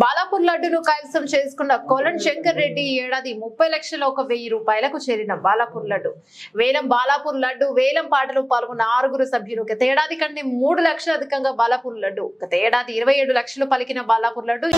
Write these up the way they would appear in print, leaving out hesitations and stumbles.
బాలాపూర్ లడ్డును కైవసం చేసుకున్న కోలన్ శంకర్ రెడ్డి ఏడాది 30 లక్షల 1,000 రూపాయలకు చేరిన బాలాపూర్ లడ్డు బాలాపూర్ లడ్డు వేలం పాటలు పాల్గొన్న 6 సభ్యులు గత ఏడాది కంటే 3 లక్షల అధికంగా బాలాపూర్ లడ్డు గత ఏడాది 27 లక్షలు పలికిన బాలాపూర్ లడ్డు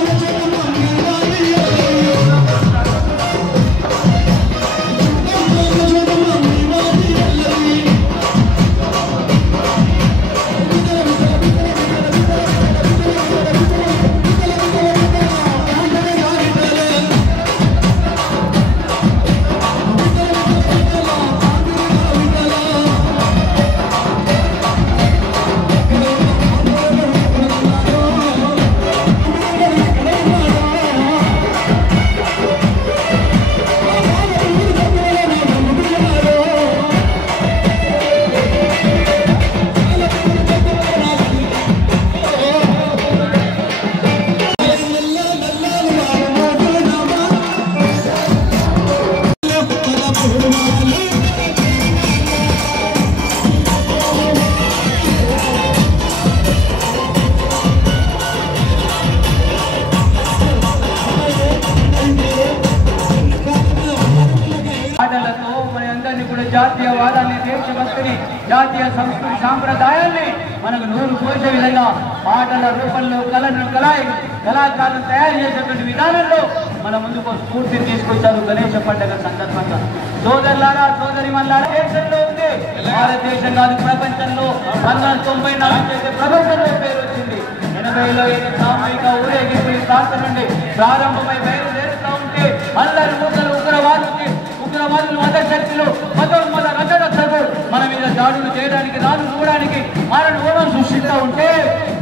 జాతీయవాదాన్ని దేశభక్తిని జాతీయ సంస్కృతి సాంప్రదాయాన్ని మనకు నూరు పోసే విధంగా పాటల రూపంలో కళాకారులను తయారు చేసేటువంటి విధానంలో మన ముందుకు స్ఫూర్తిని తీసుకొచ్చారు గణేష పండుగ సందర్భంగా. సోదరులారా సోదరిమల్లారా, దేశంలో ఉంది భారతదేశం కాదు ప్రపంచంలో 1994 చేసే ప్రపంచంలో పేరు వచ్చింది. 80లో ఇది సామూహిక ఊరేగింపుల ప్రాంత నుండి ప్రారంభమై బయలుదేరుతూ ఉంటే అల్లరి మూకలు ఉగ్రవాదులు మతశక్తులు మతోన్మల రచనలు మన మీద దాడులు చేయడానికి రాను నూడానికి మారణ హోమం సృష్టిస్తూ ఉంటే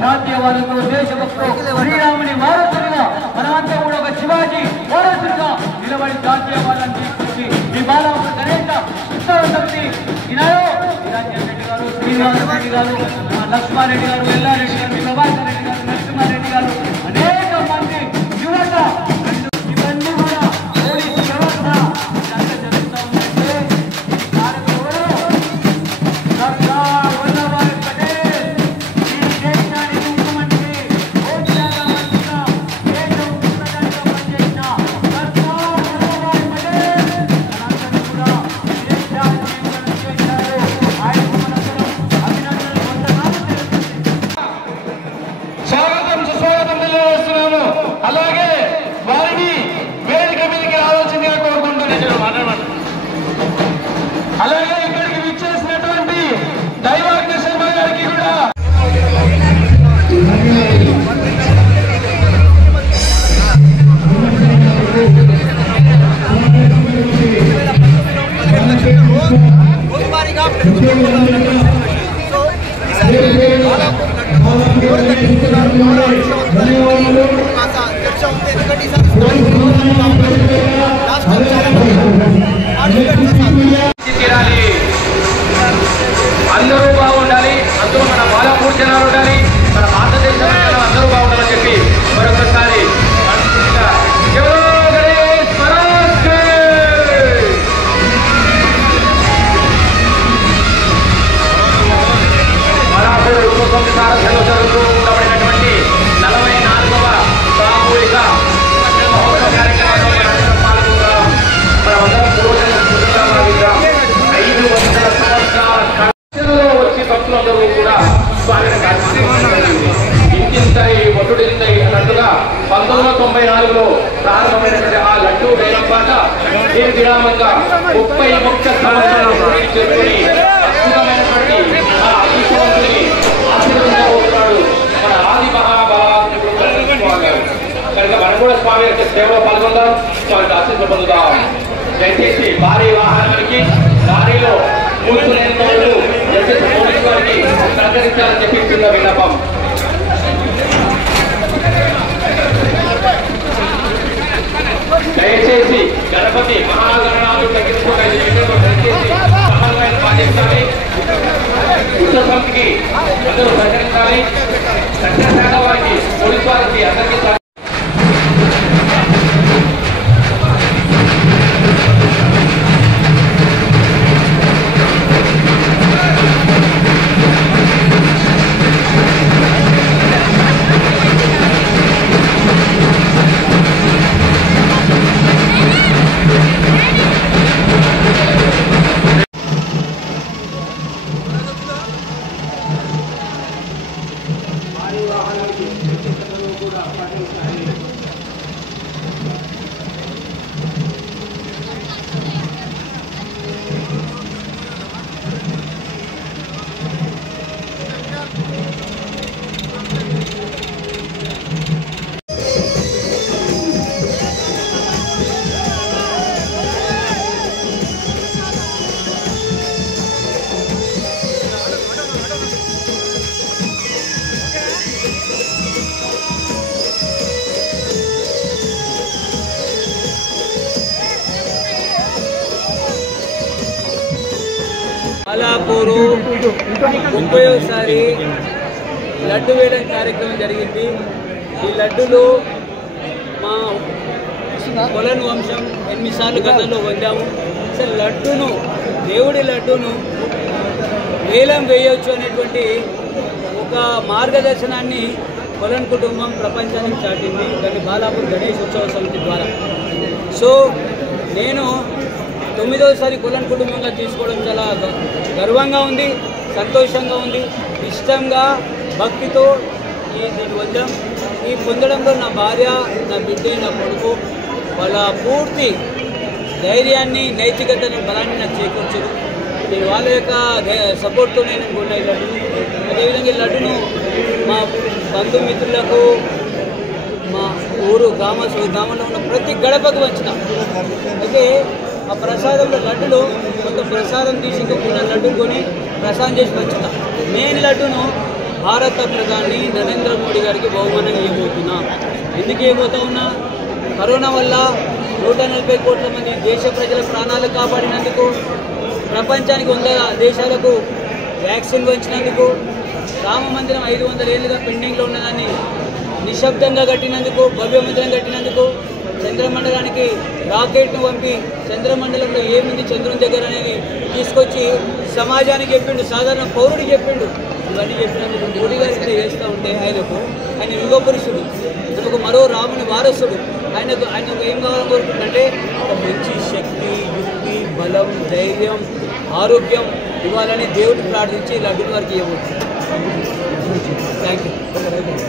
జాతీయవాదులు దేశభక్తులు శ్రీరాముని వారసులుగా మనమంతా కూడా ఒక శివాజీ వారసులుగా నిలబడి జాతీయవాదాన్ని తీసుకొచ్చి ఈ బాలాపూర్ గణేష ఉత్సవ సమితి నిరంజన్ రెడ్డి గారు, శ్రీనివాస రెడ్డి గారు, లక్ష్మారెడ్డి గారు, ఎల్లారెడ్డి గారు, ప్రభాకర్ రెడ్డి గారు, నరసింహారెడ్డి గారు, అనేక మంది యువత ఇవన్నీ కూడా పోలీసు వ్యవస్థ అలాగే వారిని వేదిక మీదకి రావాల్సిందిగా కోరుకుంటున్నాను. అలాగే ఇక్కడికి విచ్చేసినటువంటి దైవాజ్ఞ శర్మ గారికి కూడా అందరూ బాగుండాలి, అందులో మన బాలాపూర్ జనాలు ఉండాలి, మన భారతదేశం అందరూ బాగుండాలని చెప్పి మరొకసారి బాలాపూర్ ఉపసమితి సారథ్యంలో జరుగుతూ ఉండబడినటువంటి 44వ సామూహిక కార్యక్రమంలో పాల్గొన్నాం. మనమందరం 500 సంవత్సరాల వచ్చి భక్తులందరూ కూడా ఇంటింతాయి ఒడ్డుడింతాయి అన్నట్టుగా 1994లో ప్రారంభమైనటువంటి ఆ లడ్డూ వేలం పాట దీని విరామంగా 31 సంవత్సరాలు చేసుకుని అద్భుతమైనటువంటి ఆ అదృష్టవంతుని ఆశీర్వదించబోతున్నాడు మన ఆది మహాబలాత్ముడు కనుక మనం కూడా స్వామి యొక్క సేవలో పాల్గొందాం, స్వామి ఆశీర్వాదం పొందుదాం. దయచేసి భారీ వాహనానికి దారిలో కూర్చునేందుకు పోలీసు వారికి సహకరించాలని చెప్పిస్తున్న విన్నపం. దయచేసి గణపతి మహాగణనాలు తగ్గించుకోవాలి, దయచేసి సమన్వయం పాటించాలి, ఉత్సవ సమితికి అందరూ సహకరించాలి, రక్షణ శాఖ వారికి పోలీసు వారికి అందరికీ బాలాపూరు 30వసారి లడ్డు వేయడం కార్యక్రమం జరిగింది. ఈ లడ్డులు మా కొలను వంశం 8 సార్లు గతంలో పొందాము. అసలు లడ్డును, దేవుడి లడ్డును వేలం వేయవచ్చు అనేటువంటి ఒక మార్గదర్శనాన్ని కొలన్ కుటుంబం ప్రపంచానికి చాటింది. దాన్ని బాలాపూర్ గణేష్ ఉత్సవ సమితి ద్వారా. సో నేను 9వసారి కొలన్ కుటుంబంగా తీసుకోవడం చాలా గర్వంగా ఉంది, సంతోషంగా ఉంది. ఇష్టంగా భక్తితో దీన్ని పొందడం, ఈ పొందడంలో నా భార్య, నా బిడ్డ, నా కొడుకు వాళ్ళ పూర్తి ధైర్యాన్ని, నైతికతను, బలాన్ని నాకు చేకూర్చారు. వాళ్ళ యొక్క సపోర్ట్తో నేను కొన్న ఈ లడ్డును. అదేవిధంగా ఈ లడ్డును మా బంధుమిత్రులకు, మా ఊరు గ్రామంలో ఉన్న ప్రతి గడపకు వచ్చిన. అయితే ఆ ప్రసాదంలో లడ్డులు కొంత ప్రసాదం తీసుకున్న లడ్డులు కొని ప్రసాదం చేసి వచ్చిన. మెయిన్ లడ్డును భారత ప్రధాని నరేంద్ర మోడీ గారికి బహుమానంగా ఇవ్వబోతున్నా. ఎందుకు ఇవ్వబోతా ఉన్నా? కరోనా వల్ల 140 కోట్ల మంది దేశ ప్రజల ప్రాణాలు కాపాడినందుకు, ప్రపంచానికి 100 దేశాలకు వ్యాక్సిన్ వంచినందుకు, రామ మందిరం 500 ఏళ్ళుగా పెండింగ్లో ఉన్నదాన్ని నిశ్శబ్దంగా కట్టినందుకు, భవ్య మందిరం కట్టినందుకు, చంద్రమండలానికి రాకెట్ను పంపి చంద్రమండలంలో ఏముంది చంద్రుని దగ్గర అనేది తీసుకొచ్చి సమాజానికి చెప్పిండు, సాధారణ పౌరుడికి చెప్పిండు. ఇవన్నీ చెప్పినందుకు మోడీ గారు ఇట్లా చేస్తూ ఉంటే ఆయన యుగ పురుషుడు, మనకు మరో రాముని వారసుడు. ఆయనకు ఏం కావాలని కోరుకుంటుందంటే మంచి శక్తి, యుక్తి, బలం, ధైర్యం, ఆరోగ్యం ఇవ్వాలని దేవుడిని ప్రార్థించి లడ్డు వారికి ఇవ్వవచ్చు. Thank you.